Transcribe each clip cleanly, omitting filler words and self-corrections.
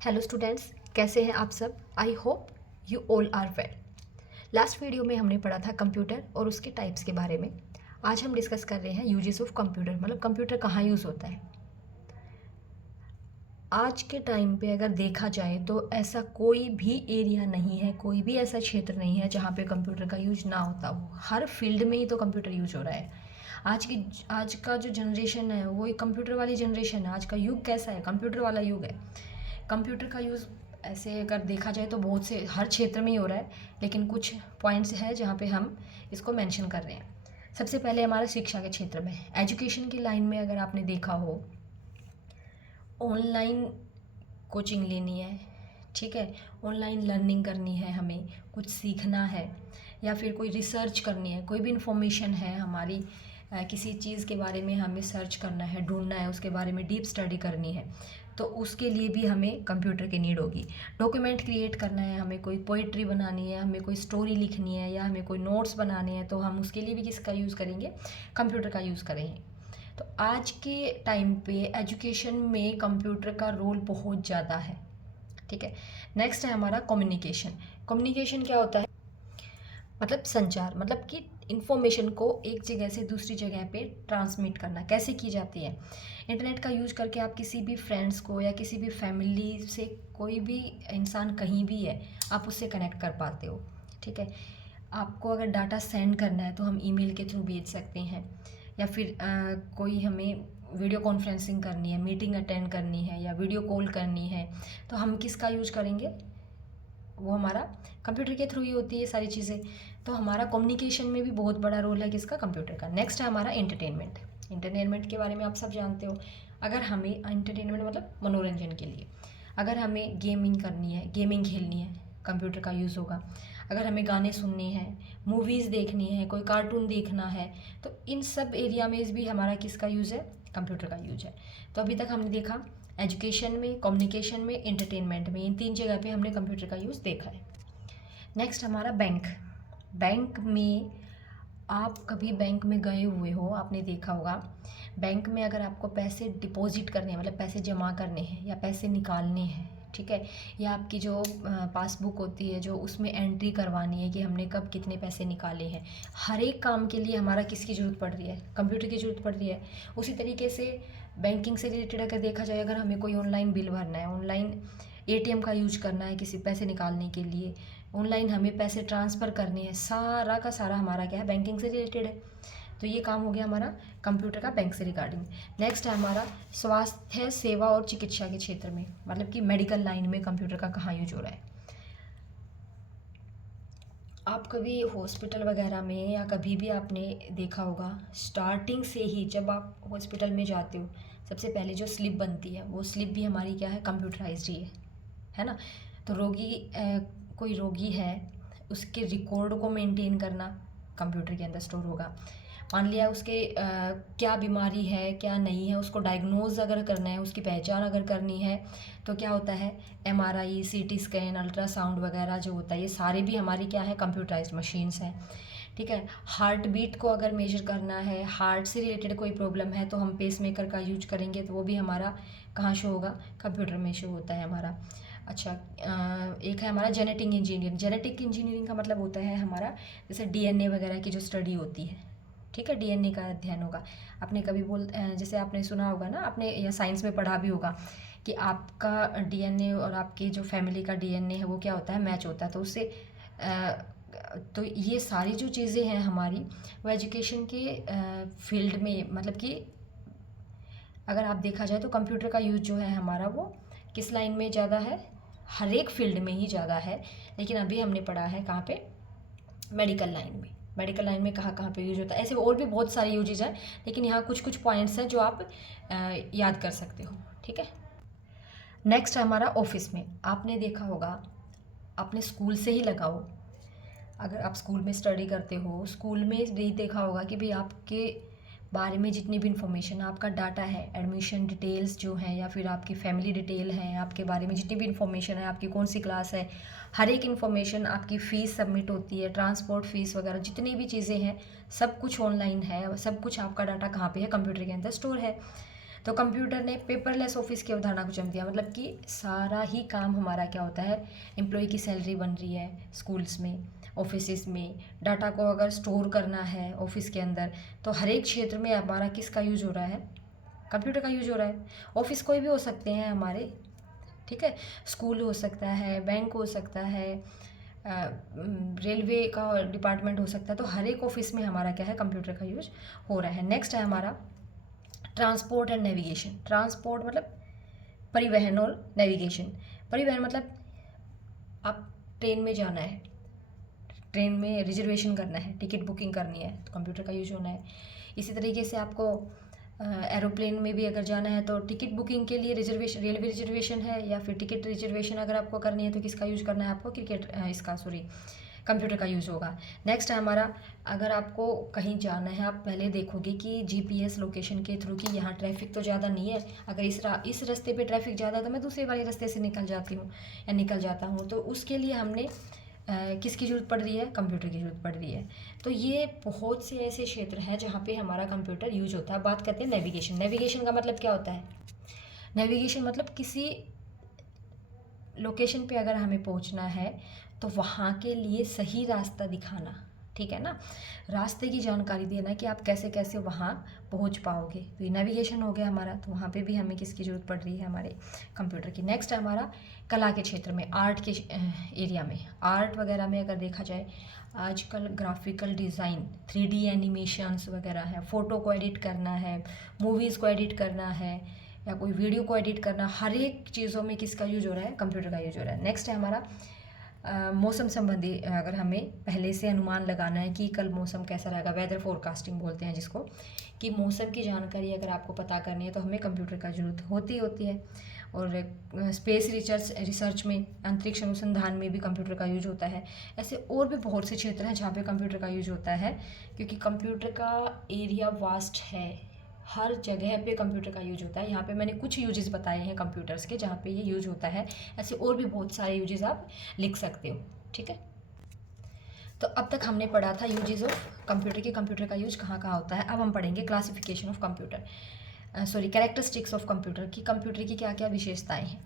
Hello students, कैसे हैं आप सब। I hope you all are well. Last video में हमने पढ़ा था कंप्यूटर और उसके टाइप्स के बारे में। आज हम डिस्कस कर रहे हैं यूजेस ऑफ कंप्यूटर, मतलब कंप्यूटर कहाँ यूज़ होता है। आज के टाइम पे अगर देखा जाए तो ऐसा कोई भी एरिया नहीं है, कोई भी ऐसा क्षेत्र नहीं है जहाँ पे कंप्यूटर का यूज ना होता हो। हर फील्ड में ही तो कंप्यूटर यूज हो रहा है। आज का जो जनरेशन है वो एक कंप्यूटर वाली जनरेशन है। आज का युग कैसा है? कंप्यूटर वाला युग है। कंप्यूटर का यूज़ ऐसे अगर देखा जाए तो बहुत से हर क्षेत्र में ही हो रहा है, लेकिन कुछ पॉइंट्स हैं जहाँ पे हम इसको मेंशन कर रहे हैं। सबसे पहले हमारा शिक्षा के क्षेत्र में, एजुकेशन की लाइन में अगर आपने देखा हो, ऑनलाइन कोचिंग लेनी है, ठीक है, ऑनलाइन लर्निंग करनी है, हमें कुछ सीखना है या फिर कोई रिसर्च करनी है, कोई भी इंफॉर्मेशन है हमारी, किसी चीज़ के बारे में हमें सर्च करना है, ढूंढना है, उसके बारे में डीप स्टडी करनी है, तो उसके लिए भी हमें कंप्यूटर की नीड होगी। डॉक्यूमेंट क्रिएट करना है, हमें कोई पोइट्री बनानी है, हमें कोई स्टोरी लिखनी है या हमें कोई नोट्स बनाने हैं, तो हम उसके लिए भी किसका यूज़ करेंगे? कंप्यूटर का यूज़ करेंगे। तो आज के टाइम पे एजुकेशन में कंप्यूटर का रोल बहुत ज़्यादा है, ठीक है। नेक्स्ट है हमारा कम्युनिकेशन। कम्युनिकेशन क्या होता है? मतलब संचार, मतलब कि इंफॉर्मेशन को एक जगह से दूसरी जगह पे ट्रांसमिट करना कैसे की जाती है। इंटरनेट का यूज करके आप किसी भी फ्रेंड्स को या किसी भी फैमिली से, कोई भी इंसान कहीं भी है, आप उससे कनेक्ट कर पाते हो, ठीक है। आपको अगर डाटा सेंड करना है तो हम ईमेल के थ्रू भेज सकते हैं, या फिर कोई हमें वीडियो कॉन्फ्रेंसिंग करनी है, मीटिंग अटेंड करनी है या वीडियो कॉल करनी है, तो हम किसका यूज करेंगे? वो हमारा कंप्यूटर के थ्रू ही होती है सारी चीज़ें। तो हमारा कम्युनिकेशन में भी बहुत बड़ा रोल है किसका? कंप्यूटर का। नेक्स्ट है हमारा एंटरटेनमेंट। एंटरटेनमेंट के बारे में आप सब जानते हो। अगर हमें एंटरटेनमेंट मतलब मनोरंजन के लिए, अगर हमें गेमिंग करनी है, गेमिंग खेलनी है, कंप्यूटर का यूज़ होगा। अगर हमें गाने सुनने हैं, मूवीज़ देखनी है, कोई कार्टून देखना है, तो इन सब एरिया में भी हमारा किसका यूज़ है? कंप्यूटर का यूज है। तो अभी तक हमने देखा एजुकेशन में, कम्युनिकेशन में, एंटरटेनमेंट में, इन तीन जगह पे हमने कंप्यूटर का यूज़ देखा है। नेक्स्ट हमारा बैंक। बैंक में, आप कभी बैंक में गए हुए हो, आपने देखा होगा, बैंक में अगर आपको पैसे डिपॉजिट करने हैं, मतलब पैसे जमा करने हैं या पैसे निकालने हैं, ठीक है, या आपकी जो पासबुक होती है जो उसमें एंट्री करवानी है कि हमने कब कितने पैसे निकाले हैं, हर एक काम के लिए हमारा किसकी ज़रूरत पड़ रही है? कंप्यूटर की ज़रूरत पड़ रही है। उसी तरीके से बैंकिंग से रिलेटेड अगर देखा जाए, अगर हमें कोई ऑनलाइन बिल भरना है, ऑनलाइन एटीएम का यूज करना है किसी पैसे निकालने के लिए, ऑनलाइन हमें पैसे ट्रांसफ़र करने हैं, सारा का सारा हमारा क्या है? बैंकिंग से रिलेटेड है। तो ये काम हो गया हमारा कंप्यूटर का बैंक से रिगार्डिंग। नेक्स्ट है हमारा स्वास्थ्य सेवा और चिकित्सा के क्षेत्र में, मतलब कि मेडिकल लाइन में कंप्यूटर का कहाँ यूज हो रहा है। आप कभी हॉस्पिटल वगैरह में या कभी भी आपने देखा होगा, स्टार्टिंग से ही जब आप हॉस्पिटल में जाते हो, सबसे पहले जो स्लिप बनती है वो स्लिप भी हमारी क्या है? कंप्यूटराइज्ड ही है ना। तो कोई रोगी है, उसके रिकॉर्ड को मेंटेन करना कंप्यूटर के अंदर स्टोर होगा। मान लिया उसके क्या बीमारी है, क्या नहीं है, उसको डायग्नोज अगर करना है, उसकी पहचान अगर करनी है, तो क्या होता है? एमआरआई, सीटी स्कैन, अल्ट्रासाउंड वगैरह जो होता है, ये सारे भी हमारी क्या है? कंप्यूटराइज्ड मशीन्स हैं, ठीक है। हार्ट बीट को अगर मेजर करना है, हार्ट से रिलेटेड कोई प्रॉब्लम है, तो हम पेस मेकर का यूज करेंगे, तो वो भी हमारा कहाँ शो होगा? कंप्यूटर में शो होता है हमारा। अच्छा, एक है हमारा जेनेटिक इंजीनियरिंग। जेनेटिक इंजीनियरिंग का मतलब होता है हमारा, जैसे डीएनए वगैरह की जो स्टडी होती है, ठीक है, डीएनए का अध्ययन होगा। आपने कभी जैसे आपने सुना होगा ना, आपने या साइंस में पढ़ा भी होगा कि आपका डीएनए और आपके जो फैमिली का डीएनए है वो क्या होता है? मैच होता है। तो उससे तो ये सारी जो चीज़ें हैं हमारी, वो एजुकेशन के फील्ड में, मतलब कि अगर आप देखा जाए तो कंप्यूटर का यूज़ जो है हमारा वो किस लाइन में ज़्यादा है? हर एक फील्ड में ही ज़्यादा है। लेकिन अभी हमने पढ़ा है कहाँ पे? मेडिकल लाइन में। मेडिकल लाइन में कहाँ कहाँ पे यूज होता है, ऐसे और भी बहुत सारे यूजेज हैं, लेकिन यहाँ कुछ कुछ पॉइंट्स हैं जो आप याद कर सकते हो, ठीक है। नेक्स्ट है हमारा ऑफिस में। आपने देखा होगा, आपने स्कूल से ही लगाओ, अगर आप स्कूल में स्टडी करते हो, स्कूल में यही देखा होगा कि भाई आपके बारे में जितनी भी इंफॉर्मेशन, आपका डाटा है, एडमिशन डिटेल्स जो हैं, या फिर आपकी फैमिली डिटेल है, आपके बारे में जितनी भी इंफॉर्मेशन है, आपकी कौन सी क्लास है, हर एक इन्फॉर्मेशन, आपकी फ़ीस सबमिट होती है, ट्रांसपोर्ट फ़ीस वगैरह जितनी भी चीज़ें हैं, सब कुछ ऑनलाइन है, सब कुछ आपका डाटा कहाँ पे है? कंप्यूटर के अंदर स्टोर है। तो कंप्यूटर ने पेपरलेस ऑफिस की अवधारणा को जन्म दिया, मतलब कि सारा ही काम हमारा क्या होता है, एम्प्लॉय की सैलरी बन रही है स्कूल्स में, ऑफिस में, डाटा को अगर स्टोर करना है ऑफिस के अंदर, तो हर एक क्षेत्र में हमारा किसका यूज हो रहा है, कंप्यूटर का यूज हो रहा है। ऑफिस कोई भी हो सकते हैं हमारे, ठीक है, स्कूल हो सकता है, बैंक हो सकता है, रेलवे का डिपार्टमेंट हो सकता है, तो हर एक ऑफिस में हमारा क्या है, कंप्यूटर का यूज हो रहा है। नेक्स्ट है हमारा ट्रांसपोर्ट एंड नेविगेशन। ट्रांसपोर्ट मतलब परिवहन और नेविगेशन। परिवहन मतलब आप ट्रेन में जाना है, ट्रेन में रिजर्वेशन करना है, टिकट बुकिंग करनी है, तो कंप्यूटर का यूज होना है। इसी तरीके से आपको एरोप्लेन में भी अगर जाना है तो टिकट बुकिंग के लिए रिजर्वेशन, रेलवे रिजर्वेशन है या फिर टिकट रिजर्वेशन अगर आपको करनी है तो किसका यूज़ करना है आपको, कंप्यूटर का यूज़ होगा। नेक्स्ट है हमारा, अगर आपको कहीं जाना है, आप पहले देखोगे कि जीपीएस लोकेशन के थ्रू कि यहाँ ट्रैफिक तो ज़्यादा नहीं है, अगर इस रास्ते पे ट्रैफिक ज़्यादा है तो मैं दूसरे वाले रास्ते से निकल जाती हूँ या निकल जाता हूँ, तो उसके लिए हमने किसकी ज़रूरत पड़ रही है, कंप्यूटर की ज़रूरत पड़ रही है। तो ये बहुत से ऐसे क्षेत्र हैं जहाँ पे हमारा कंप्यूटर यूज होता है। बात करते हैं नेविगेशन। नेविगेशन का मतलब क्या होता है, नेविगेशन मतलब किसी लोकेशन पे अगर हमें पहुंचना है तो वहाँ के लिए सही रास्ता दिखाना, ठीक है ना, रास्ते की जानकारी देना कि आप कैसे कैसे वहाँ पहुँच पाओगे, तो ये नेविगेशन हो गया हमारा। तो वहाँ पे भी हमें किसकी ज़रूरत पड़ रही है, हमारे कंप्यूटर की। नेक्स्ट है हमारा कला के क्षेत्र में, आर्ट के एरिया में, आर्ट वगैरह में अगर देखा जाए, आजकल ग्राफिकल डिज़ाइन, 3D एनिमेशंस वगैरह है, फ़ोटो को एडिट करना है, मूवीज़ को एडिट करना है या कोई वीडियो को एडिट करना, हर एक चीज़ों में किसका यूज हो रहा है, कंप्यूटर का यूज हो रहा है। नेक्स्ट है हमारा मौसम संबंधी, अगर हमें पहले से अनुमान लगाना है कि कल मौसम कैसा रहेगा, वेदर फोरकास्टिंग बोलते हैं जिसको, कि मौसम की जानकारी अगर आपको पता करनी है तो हमें कंप्यूटर का ज़रूरत होती है। और स्पेस रिसर्च में, अंतरिक्ष अनुसंधान में भी कंप्यूटर का यूज होता है। ऐसे और भी बहुत से क्षेत्र हैं जहाँ पे कंप्यूटर का यूज होता है, क्योंकि कंप्यूटर का एरिया वास्ट है, हर जगह पे कंप्यूटर का यूज होता है। यहाँ पे मैंने कुछ यूजेस बताए हैं कंप्यूटर्स के जहाँ पे ये यूज होता है, ऐसे और भी बहुत सारे यूजेस आप लिख सकते हो, ठीक है। तो अब तक हमने पढ़ा था यूजेस ऑफ कंप्यूटर के, कंप्यूटर का यूज कहाँ कहाँ होता है। अब हम पढ़ेंगे classification of computer, characteristics of computer की, कंप्यूटर की क्या क्या विशेषताएं हैं।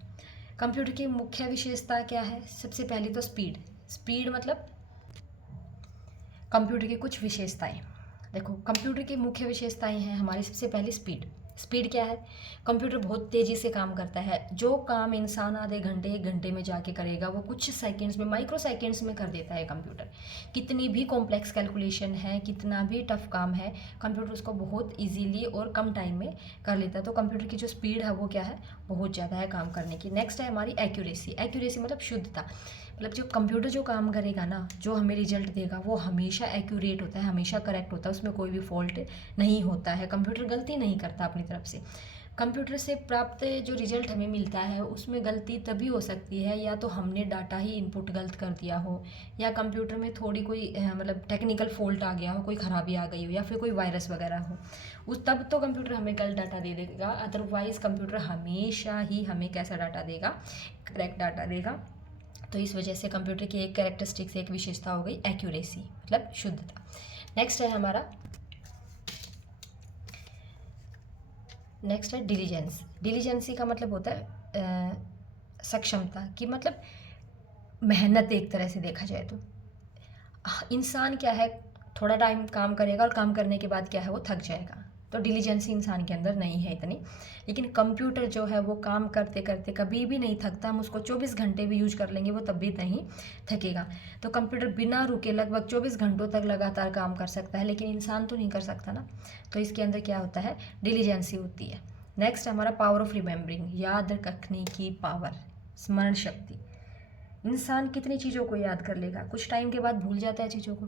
कंप्यूटर की मुख्य विशेषता क्या है, सबसे पहले तो स्पीड मतलब कंप्यूटर की कुछ विशेषताएं। देखो कंप्यूटर की मुख्य विशेषताएं हैं हमारी, सबसे पहले स्पीड क्या है, कंप्यूटर बहुत तेज़ी से काम करता है। जो काम इंसान आधे घंटे 1 घंटे में जाके करेगा वो कुछ सेकंड्स में, माइक्रो सेकंड्स में कर देता है कंप्यूटर। कितनी भी कॉम्प्लेक्स कैलकुलेशन है, कितना भी टफ काम है, कंप्यूटर उसको बहुत इजीली और कम टाइम में कर लेता है। तो कंप्यूटर की जो स्पीड है वो क्या है, बहुत ज़्यादा है काम करने की। नेक्स्ट है हमारी एक्यूरेसी मतलब शुद्धता, मतलब जो कंप्यूटर जो काम करेगा ना, जो हमें रिजल्ट देगा वो हमेशा एक्यूरेट होता है, हमेशा करेक्ट होता है, उसमें कोई भी फॉल्ट नहीं होता है, कंप्यूटर गलती नहीं करता अपनी तरफ से। कंप्यूटर से प्राप्त जो रिजल्ट हमें मिलता है उसमें गलती तभी हो सकती है, या तो हमने डाटा ही इनपुट गलत कर दिया हो, या कंप्यूटर में थोड़ी कोई मतलब टेक्निकल फॉल्ट आ गया हो, कोई ख़राबी आ गई हो, या फिर कोई वायरस वगैरह हो, उस तब तो कंप्यूटर हमें गलत डाटा दे देगा। अदरवाइज़ कंप्यूटर हमेशा ही हमें कैसा डाटा देगा, करेक्ट डाटा देगा। तो इस वजह से कंप्यूटर की एक कैरेक्टरिस्टिक्स, एक विशेषता हो गई एक्यूरेसी मतलब शुद्धता। नेक्स्ट है हमारा, नेक्स्ट है डिलीजेंसी का मतलब होता है सक्षमता की, मतलब मेहनत एक तरह से देखा जाए तो। इंसान क्या है, थोड़ा टाइम काम करेगा और काम करने के बाद क्या है वो थक जाएगा, तो डिलीजेंसी इंसान के अंदर नहीं है इतनी। लेकिन कंप्यूटर जो है वो काम करते करते कभी भी नहीं थकता, हम उसको 24 घंटे भी यूज कर लेंगे वो तब भी नहीं थकेगा। तो कंप्यूटर बिना रुके लगभग 24 घंटों तक लगातार काम कर सकता है, लेकिन इंसान तो नहीं कर सकता ना, तो इसके अंदर क्या होता है, डिलीजेंसी होती है। नेक्स्ट हमारा पावर ऑफ रिमेंबरिंग, याद रखने की पावर, स्मरण शक्ति। इंसान कितनी चीज़ों को याद कर लेगा, कुछ टाइम के बाद भूल जाता है चीज़ों को,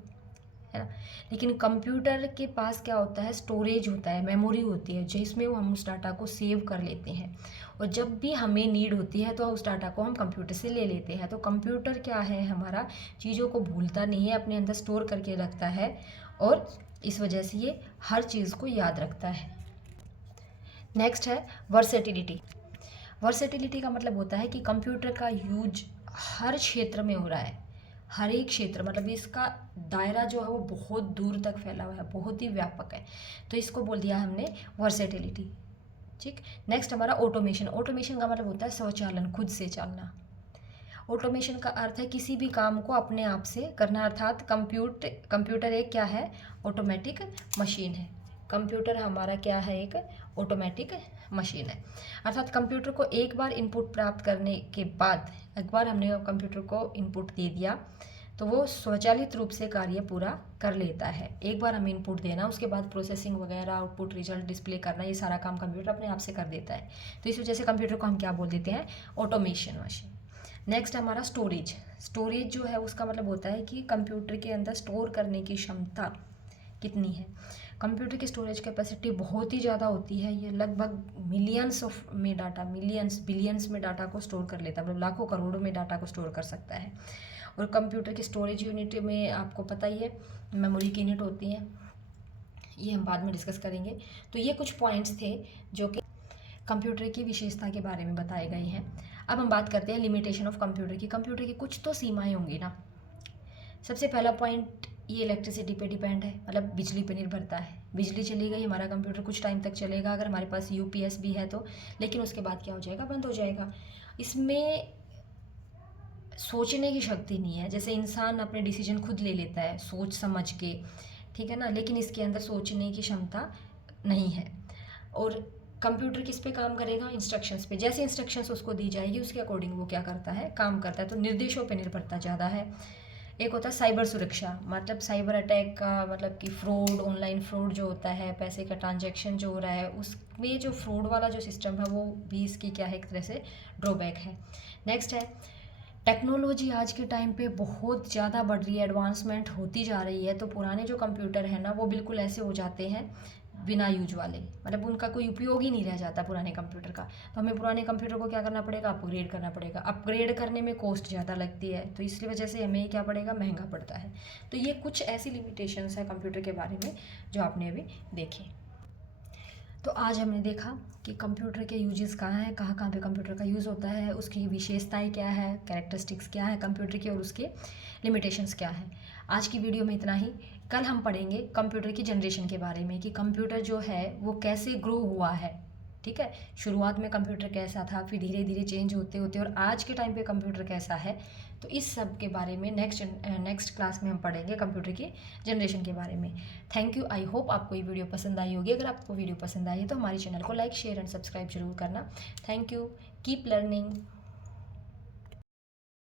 है ना। लेकिन कंप्यूटर के पास क्या होता है, स्टोरेज होता है, मेमोरी होती है, जिसमें हम उस डाटा को सेव कर लेते हैं, और जब भी हमें नीड होती है तो उस डाटा को हम कंप्यूटर से ले लेते हैं। तो कंप्यूटर क्या है हमारा, चीज़ों को भूलता नहीं है, अपने अंदर स्टोर करके रखता है, और इस वजह से ये हर चीज़ को याद रखता है। नेक्स्ट है वर्सेटिलिटी का मतलब होता है कि कंप्यूटर का यूज हर क्षेत्र में हो रहा है, हर एक क्षेत्र, मतलब इसका दायरा जो है वो बहुत दूर तक फैला हुआ है, बहुत ही व्यापक है, तो इसको बोल दिया हमने वर्सेटिलिटी। ठीक। नेक्स्ट हमारा ऑटोमेशन। ऑटोमेशन का मतलब होता है स्वचालन, खुद से चलना। ऑटोमेशन का अर्थ है किसी भी काम को अपने आप से करना, अर्थात कंप्यूटर एक क्या है, ऑटोमेटिक मशीन है। कंप्यूटर हमारा क्या है, एक ऑटोमेटिक मशीन है। अर्थात कंप्यूटर को एक बार इनपुट प्राप्त करने के बाद, एक बार हमने कंप्यूटर को इनपुट दे दिया तो वो स्वचालित रूप से कार्य पूरा कर लेता है। एक बार हमें इनपुट देना, उसके बाद प्रोसेसिंग वगैरह, आउटपुट, रिजल्ट डिस्प्ले करना, ये सारा काम कंप्यूटर अपने आप से कर देता है। तो इस वजह से कंप्यूटर को हम क्या बोल देते हैं, ऑटोमेशन मशीन। नेक्स्ट हमारा स्टोरेज। स्टोरेज जो है उसका मतलब होता है कि कंप्यूटर के अंदर स्टोर करने की क्षमता कितनी है। कंप्यूटर की स्टोरेज कैपेसिटी बहुत ही ज़्यादा होती है, ये लगभग मिलियंस में डाटा, मिलियंस बिलियंस में डाटा को स्टोर कर लेता है, मतलब लाखों करोड़ों में डाटा को स्टोर कर सकता है। और कंप्यूटर की स्टोरेज यूनिट में आपको पता ही है मेमोरी की यूनिट होती हैं, ये हम बाद में डिस्कस करेंगे। तो ये कुछ पॉइंट्स थे जो कि कंप्यूटर की विशेषता के बारे में बताए गए हैं। अब हम बात करते हैं लिमिटेशन ऑफ कंप्यूटर की। कंप्यूटर की कुछ तो सीमाएं होंगी ना। सबसे पहला पॉइंट, ये इलेक्ट्रिसिटी पे डिपेंड है, मतलब बिजली पे निर्भरता है। बिजली चली गई, हमारा कंप्यूटर कुछ टाइम तक चलेगा अगर हमारे पास यूपीएस भी है तो, लेकिन उसके बाद क्या हो जाएगा, बंद हो जाएगा। इसमें सोचने की शक्ति नहीं है, जैसे इंसान अपने डिसीजन खुद ले लेता है सोच समझ के, ठीक है ना, लेकिन इसके अंदर सोचने की क्षमता नहीं है। और कंप्यूटर किस पे काम करेगा, इंस्ट्रक्शंस पे। जैसे इंस्ट्रक्शंस उसको दी जाएगी उसके अकॉर्डिंग वो क्या करता है, काम करता है। तो निर्देशों पे निर्भरता ज़्यादा है। एक होता है साइबर सुरक्षा, मतलब साइबर अटैक का मतलब कि फ्रॉड, ऑनलाइन फ्रॉड जो होता है, पैसे का ट्रांजैक्शन जो हो रहा है, उसमें जो फ्रॉड वाला जो सिस्टम है वो भी इसकी क्या है, एक तरह से ड्रॉबैक है। नेक्स्ट है टेक्नोलॉजी। आज के टाइम पे बहुत ज़्यादा बढ़ रही है, एडवांसमेंट होती जा रही है। तो पुराने जो कंप्यूटर है ना वो बिल्कुल ऐसे हो जाते हैं बिना यूज वाले, मतलब उनका कोई उपयोग ही नहीं रह जाता पुराने कंप्यूटर का। तो हमें पुराने कंप्यूटर को क्या करना पड़ेगा, अपग्रेड करना पड़ेगा। अपग्रेड करने में कॉस्ट ज़्यादा लगती है, तो इसलिए वजह से हमें क्या पड़ेगा, महंगा पड़ता है। तो ये कुछ ऐसी लिमिटेशंस है कंप्यूटर के बारे में जो आपने अभी देखे। तो आज हमने देखा कि कंप्यूटर के यूजेस कहाँ हैं, कहाँ कहाँ पे कंप्यूटर का यूज़ होता है, उसकी विशेषताएं क्या है, कैरेक्टरिस्टिक्स क्या है कंप्यूटर की, और उसके लिमिटेशंस क्या है। आज की वीडियो में इतना ही। कल हम पढ़ेंगे कंप्यूटर की जनरेशन के बारे में कि कंप्यूटर जो है वो कैसे ग्रो हुआ है। ठीक है, शुरुआत में कंप्यूटर कैसा था, फिर धीरे धीरे चेंज होते होते और आज के टाइम पे कंप्यूटर कैसा है। तो इस सब के बारे में नेक्स्ट क्लास में हम पढ़ेंगे कंप्यूटर की जनरेशन के बारे में। Thank you. आई होप आपको ये वीडियो पसंद आई होगी। अगर आपको वीडियो पसंद आई है तो हमारे चैनल को लाइक, शेयर एंड सब्सक्राइब जरूर करना। Thank you. Keep learning.